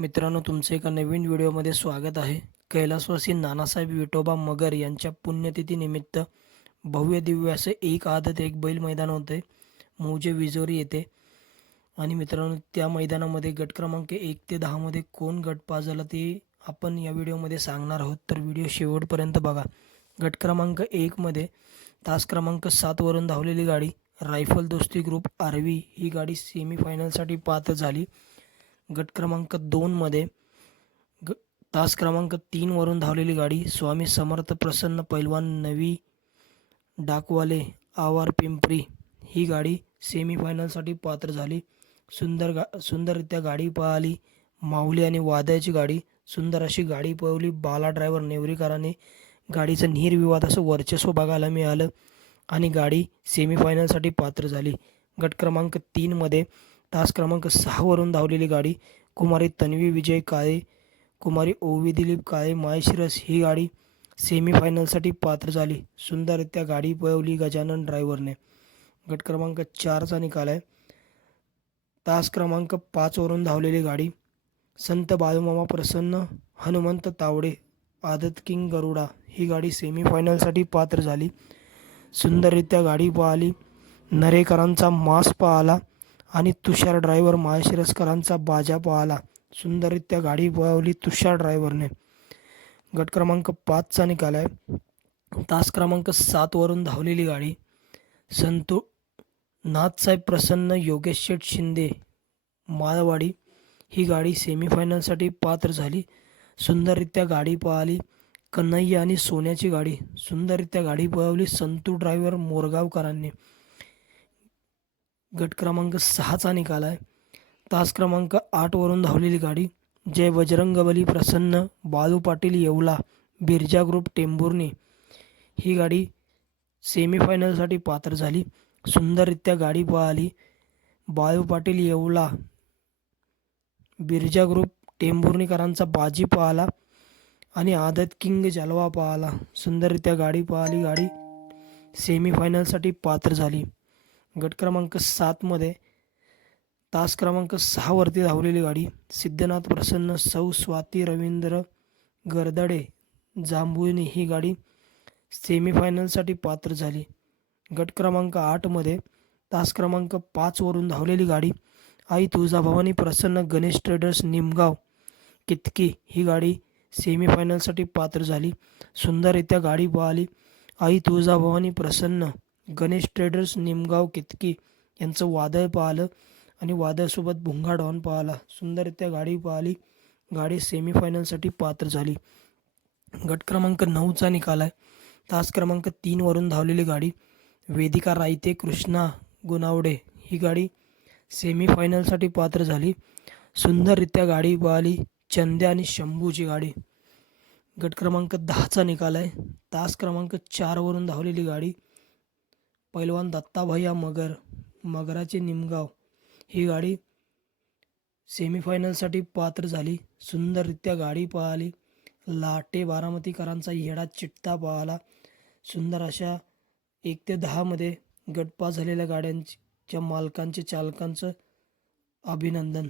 मित्रांनो तुमचे एका नवीन व्हिडिओमध्ये स्वागत आहे. कैलासवासी नानासाहेब विठोबा मगर यांच्या पुण्यतिथीनिमित्त भव्य दिव्य असे एक आदत एक बैल मैदान होते मौजे विजोरी येते. आणि मित्रांनो त्या मैदानामध्ये गट क्रमांक एक ते दहामध्ये कोण गट पास झाला ते आपण या व्हिडिओमध्ये सांगणार आहोत. तर व्हिडिओ शेवटपर्यंत बघा. गट क्रमांक एकमध्ये तास क्रमांक सातवरून धावलेली गाडी रायफल दोस्ती ग्रुप आरवी ही गाडी सेमीफायनलसाठी पात्र झाली. गट क्रमांक दोनमध्ये ग तास क्रमांक तीनवरून धावलेली गाडी स्वामी समर्थ प्रसन्न पैलवान नवी डाकवाले आवार पिंपरी ही गाडी सेमीफायनलसाठी पात्र झाली. सुंदर गा सुंदररित्या गाडी पळाली. माऊली आणि वाद्याची गाडी सुंदर अशी गाडी पळवली. बाला ड्रायव्हर नेवरीकरांनी गाडीचं निर्विवाद असं वर्चस्व बघायला मिळालं आणि गाडी सेमीफायनलसाठी पात्र झाली. गट क्रमांक तीनमध्ये तास क्रमांक सहावरून धावलेली गाडी. कुमारी तन्वी विजय काळे कुमारी ओवी दिलीप काळे मायशिरस ही गाडी सेमीफायनलसाठी पात्र झाली. सुंदररित्या गाडी पळवली गजानन ड्रायव्हरने. गट क्रमांक चारचा निकाल आहे. तास क्रमांक पाचवरून धावलेली गाडी. संत बाळूमामा प्रसन्न हनुमंत तावडे आदत किंग गरुडा ही गाडी सेमीफायनलसाठी पात्र झाली. सुंदररित्या गाडी पळाली नरेकरांचा मास पळाला आणि तुषार ड्रायव्हर माळशिरसकरांचा बाजा पाहला. सुंदररित्या गाडी पळवली तुषार ड्रायव्हरने गट क्रमांक पाचचा निकाल आहे तास क्रमांक सातवरून धावलेली गाडी. संतू नाथसाहेब प्रसन्न योगेश शेठ शिंदे माळवाडी. ही गाडी सेमीफायनलसाठी पात्र झाली. सुंदररित्या गाडी पळाली कन्हैया आणि सोन्याची गाडी. सुंदररित्या गाडी पळवली संतू ड्रायव्हर मोरगावकरांनी. गट क्रमांक सहाचा निकाल आहे तास क्रमांक आठवरून धावलेली गाडी. जय बजरंगबली प्रसन्न बालू पाटील येवला बिरजा ग्रुप टेंभुर्णी. ही गाडी सेमीफायनलसाठी पात्र झाली. सुंदररित्या गाडी पळाली. बाळू पाटील येवला बिरजा ग्रुप टेंभुर्णीकरांचा बाजी पळाला आणि आदत किंग जलवा पळाला. सुंदररित्या गाडी पळाली. गाडी सेमीफायनलसाठी पात्र झाली. गट क्रमांक सातमध्ये तास क्रमांक सहावरती धावलेली गाडी सिद्धनाथ प्रसन्न सौ स्वाती रवींद्र गर्दडे जांभुळणी ही गाडी सेमीफायनलसाठी पात्र झाली. गट क्रमांक आठमध्ये तास क्रमांक पाचवरून धावलेली गाडी आई तुळजाभवानी प्रसन्न गणेश ट्रेडर्स निमगाव कितकी ही गाडी सेमीफायनलसाठी पात्र झाली. सुंदररित्या गाडी पळाली आई तुळजाभवानी प्रसन्न गणेश ट्रेडर्स निमगाव कितकी यांचं वादळ पाहिलं आणि वादळसोबत भुंगा डॉन पाहिला. सुंदररित्या गाडी पाहिली. गाडी सेमीफायनलसाठी पात्र झाली. गट क्रमांक नऊचा निकाल आहे तास क्रमांक तीनवरून धावलेली गाडी वेदिका रायते कृष्णा गुनावडे ही गाडी सेमीफायनलसाठी पात्र झाली. सुंदररित्या गाडी पाहिली. चंद्या आणि शंभूची गाडी. गट क्रमांक दहाचा निकाल आहे तास क्रमांक चारवरून धावलेली गाडी पैलवान दत्ताभैया मगर मगराचे निमगाव. ही गाडी सेमीफायनलसाठी पात्र झाली. सुंदररित्या गाडी पळाली. लाटे बारामतीकरांचा येडा चिट्टा पळाला. सुंदर अशा एक ते दहामध्ये गटपास झालेल्या गाड्यांच्या मालकांचे चालकांचं अभिनंदन.